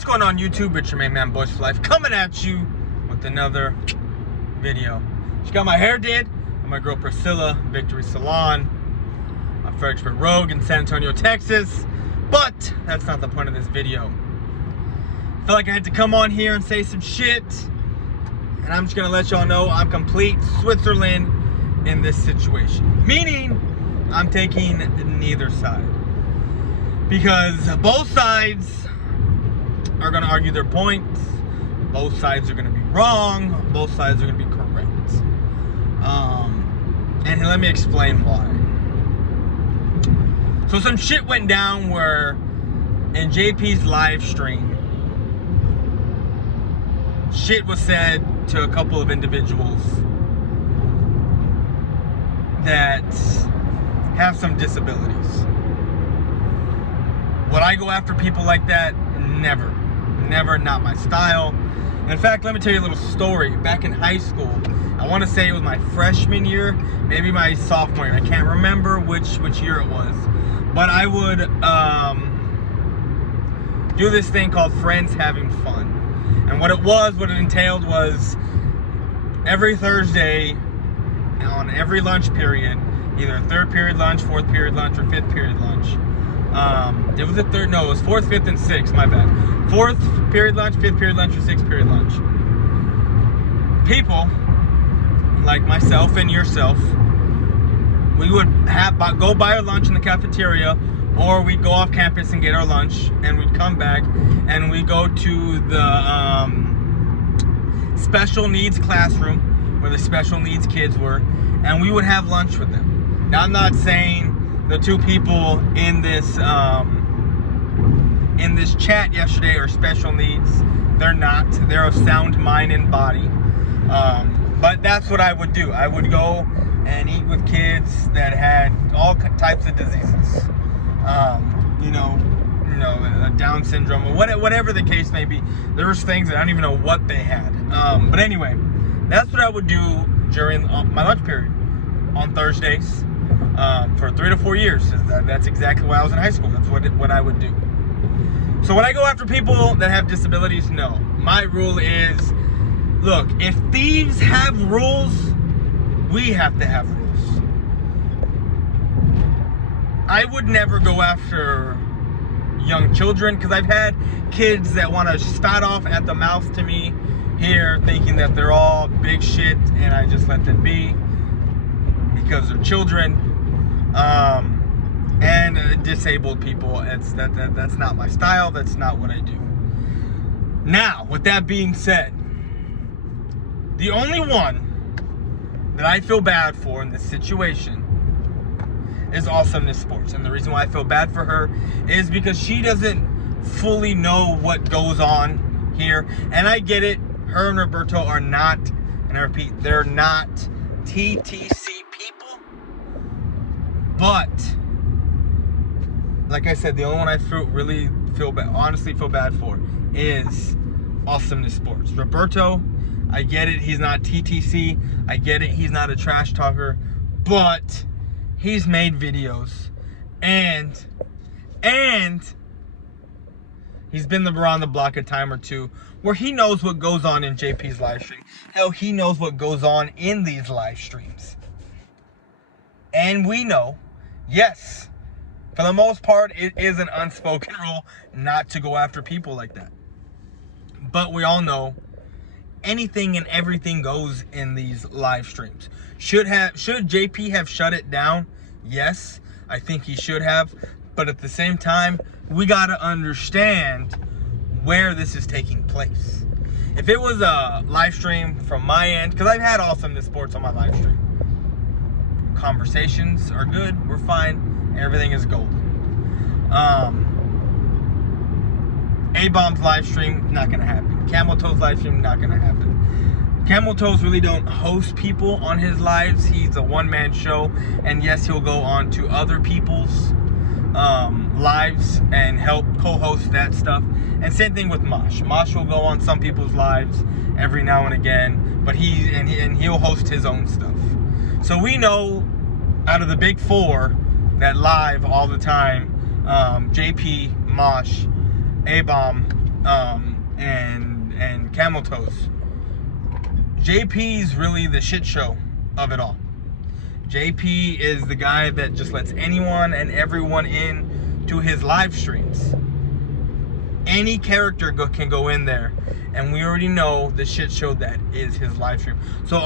What's going on YouTube? It's your main man, Boys for Life, coming at you with another video. Just got my hair did by my girl Priscilla, Victory Salon, on Fredericksburg Road in San Antonio, Texas. But that's not the point of this video. I feel like I had to come on here and say some shit, and I'm just gonna let y'all know I'm complete Switzerland in this situation. Meaning, I'm taking neither side. Because both sides are going to argue their points. Both sides are going to be wrong. Both sides are going to be correct. And let me explain why. So some shit went down where in JP's live stream, shit was said to a couple of individuals that have some disabilities. Would I go after people like that? Never. Never, not my style. In fact, let me tell you a little story. Back in high school, I want to say it was my freshman year, maybe my sophomore year. I can't remember which year it was. But I would do this thing called Friends Having Fun. And what it entailed was every Thursday on every lunch period, either third period lunch, fourth period lunch, or fifth period lunch. It was it was fourth, fifth, and sixth, my bad. Fourth period lunch, fifth period lunch, or sixth period lunch. People like myself and yourself, we would go buy our lunch in the cafeteria, or we'd go off campus and get our lunch, and we'd come back and we'd go to the special needs classroom where the special needs kids were, and we would have lunch with them. Now, I'm not saying the two people in this chat yesterday are special needs. They're not. They're of sound mind and body. But that's what I would do. I would go and eat with kids that had all types of diseases. Down syndrome or whatever the case may be. There was things that I don't even know what they had. But anyway, that's what I would do during my lunch period on Thursdays. For 3 to 4 years. That's exactly why I was in high school. That's what I would do. So when I go after people that have disabilities, no. My rule is, look, if thieves have rules, we have to have rules. I would never go after young children, because I've had kids that want to spout off at the mouth to me here, thinking that they're all big shit, and I just let them be because they're children. And disabled people, that's not my style. That's not what I do. Now, with that being said, the only one that I feel bad for in this situation is Awesomeness Sports. And the reason why I feel bad for her is because she doesn't fully know what goes on here. And I get it. Her and Roberto are not, and I repeat, they're not TTC people. But like I said, the only one I honestly feel bad for is Awesomeness Sports. Roberto, I get it, he's not TTC. I get it, he's not a trash talker, but he's made videos and he's been around the block a time or two where he knows what goes on in JP's live stream. Hell, he knows what goes on in these live streams. And we know, yes, for the most part, it is an unspoken rule not to go after people like that. But we all know anything and everything goes in these live streams. Should JP have shut it down? Yes, I think he should have. But at the same time, we got to understand where this is taking place. If it was a live stream from my end, because I've had Awesomeness Sports on my live stream, conversations are good, we're fine, everything is golden. A-Bomb's live stream, not gonna happen. Camel Toe's live stream, not gonna happen. Camel Toe's really don't host people on his lives. He's a one-man show, and yes, he'll go on to other people's lives and help co-host that stuff. And same thing with Mosh. Mosh will go on some people's lives every now and again, but he'll host his own stuff. So we know out of the big four that live all the time, JP, Mosh, A-Bomb, and Camel Toes. JP's really the shit show of it all. JP is the guy that just lets anyone and everyone in to his live streams. Any character can go in there, and we already know the shit show that is his live stream. So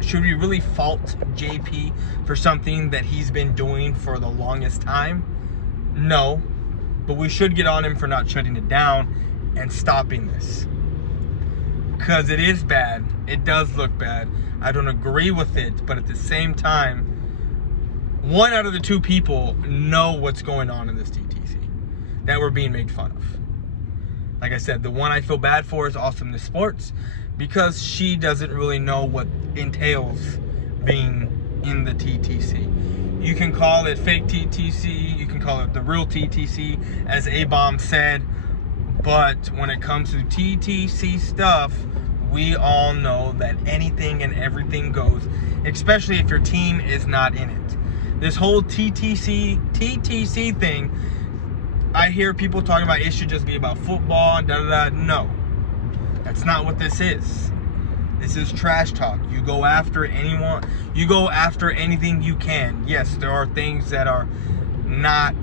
should we really fault JP for something that he's been doing for the longest time? No, but we should get on him for not shutting it down and stopping this. Because it is bad. It does look bad. I don't agree with it, but at the same time, 1 out of the 2 people know what's going on in this TTC that we're being made fun of. Like I said, the one I feel bad for is Awesomeness Sports, because she doesn't really know what entails being in the TTC. You can call it fake TTC, you can call it the real TTC, as A-Bomb said, but when it comes to TTC stuff, we all know that anything and everything goes, especially if your team is not in it. This whole TTC thing, I hear people talking about it should just be about football and da-da-da. No, that's not what this is. This is trash talk. You go after anyone. You go after anything you can. Yes, there are things that are not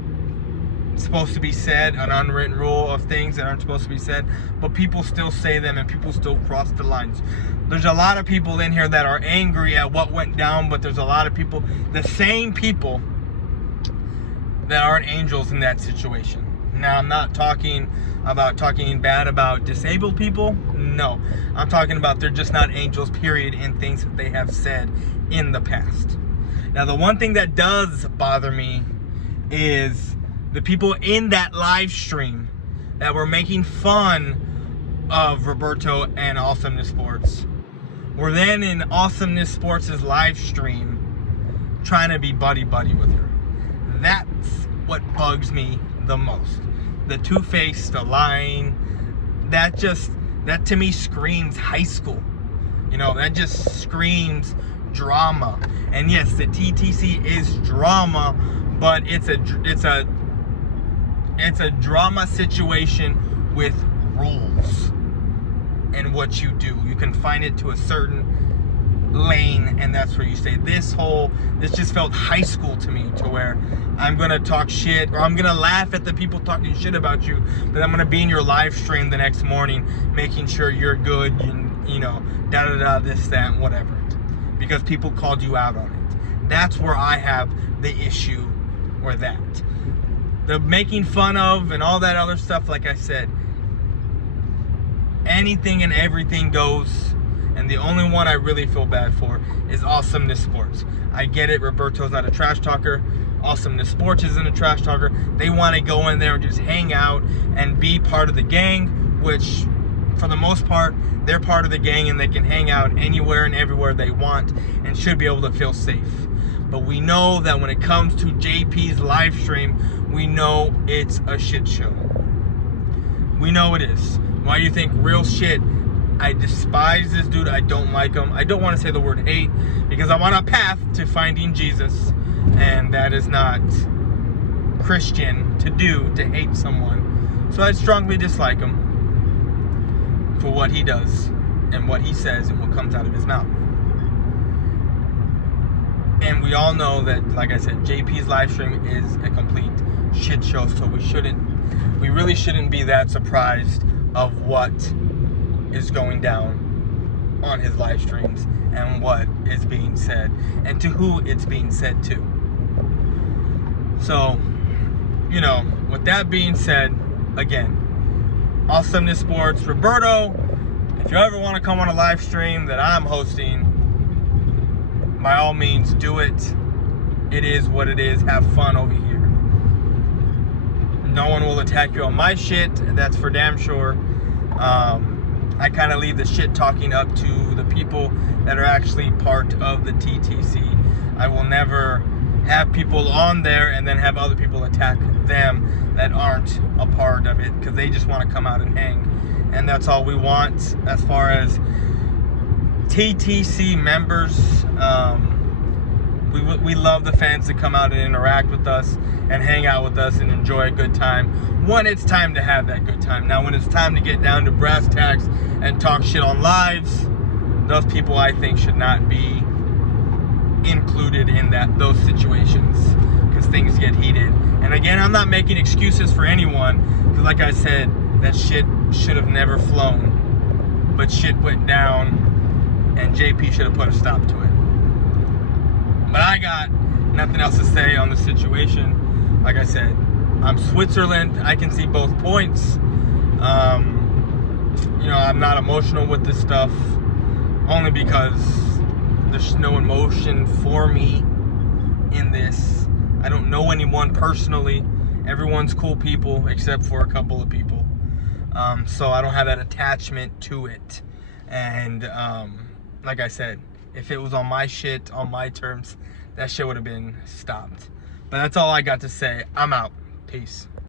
supposed to be said, an unwritten rule of things that aren't supposed to be said, but people still say them and people still cross the lines. There's a lot of people in here that are angry at what went down, but there's a lot of people, the same people, that aren't angels in that situation. Now, I'm not talking bad about disabled people. No, I'm talking about they're just not angels, period, in things that they have said in the past. Now, the one thing that does bother me is the people in that live stream that were making fun of Roberto and Awesomeness Sports were then in Awesomeness Sports' live stream trying to be buddy-buddy with her. That's what bugs me the most. The two-faced, the lying, that to me screams high school. You know, that just screams drama. And yes, the TTC is drama, but it's a drama situation with rules and what you do. You can find it to a certain lane, and that's where you stay. This just felt high school to me, to where I'm gonna talk shit, or I'm gonna laugh at the people talking shit about you, but I'm gonna be in your live stream the next morning making sure you're good, and you know, da-da-da, this, that, and whatever, because people called you out on it. That's where I have the issue with that. The making fun of and all that other stuff, like I said, anything and everything goes. And the only one I really feel bad for is Awesomeness Sports. I get it, Roberto's not a trash talker. Awesomeness Sports isn't a trash talker. They want to go in there and just hang out and be part of the gang, which for the most part, they're part of the gang and they can hang out anywhere and everywhere they want and should be able to feel safe. But we know that when it comes to JP's live stream, we know it's a shit show. We know it is. Why do you think? Real shit. I despise this dude. I don't like him. I don't want to say the word hate, because I'm on a path to finding Jesus, and that is not Christian to do, to hate someone. So I strongly dislike him for what he does and what he says and what comes out of his mouth. And we all know that, like I said, JP's live stream is a complete shit show, so we really shouldn't be that surprised of what is going down on his live streams and what is being said and to who it's being said to. So, you know, with that being said, again, Awesomeness Sports, Roberto, if you ever want to come on a live stream that I'm hosting, by all means do it. It is what it is. Have fun over here. No one will attack you on my shit, that's for damn sure. I kind of leave the shit talking up to the people that are actually part of the TTC. I will never have people on there and then have other people attack them that aren't a part of it, because they just want to come out and hang. And that's all we want as far as TTC members. We love the fans to come out and interact with us and hang out with us and enjoy a good time when it's time to have that good time. Now, when it's time to get down to brass tacks and talk shit on lives, those people I think should not be included in those situations, because things get heated. And again, I'm not making excuses for anyone, because like I said, that shit should have never flown, but shit went down and JP should have put a stop to it. But I got nothing else to say on the situation. Like I said, I'm Switzerland. I can see both points. You know, I'm not emotional with this stuff, only because there's no emotion for me in this. I don't know anyone personally. Everyone's cool people except for a couple of people. So I don't have that attachment to it. And like I said, if it was on my shit, on my terms, that shit would have been stopped. But that's all I got to say. I'm out. Peace.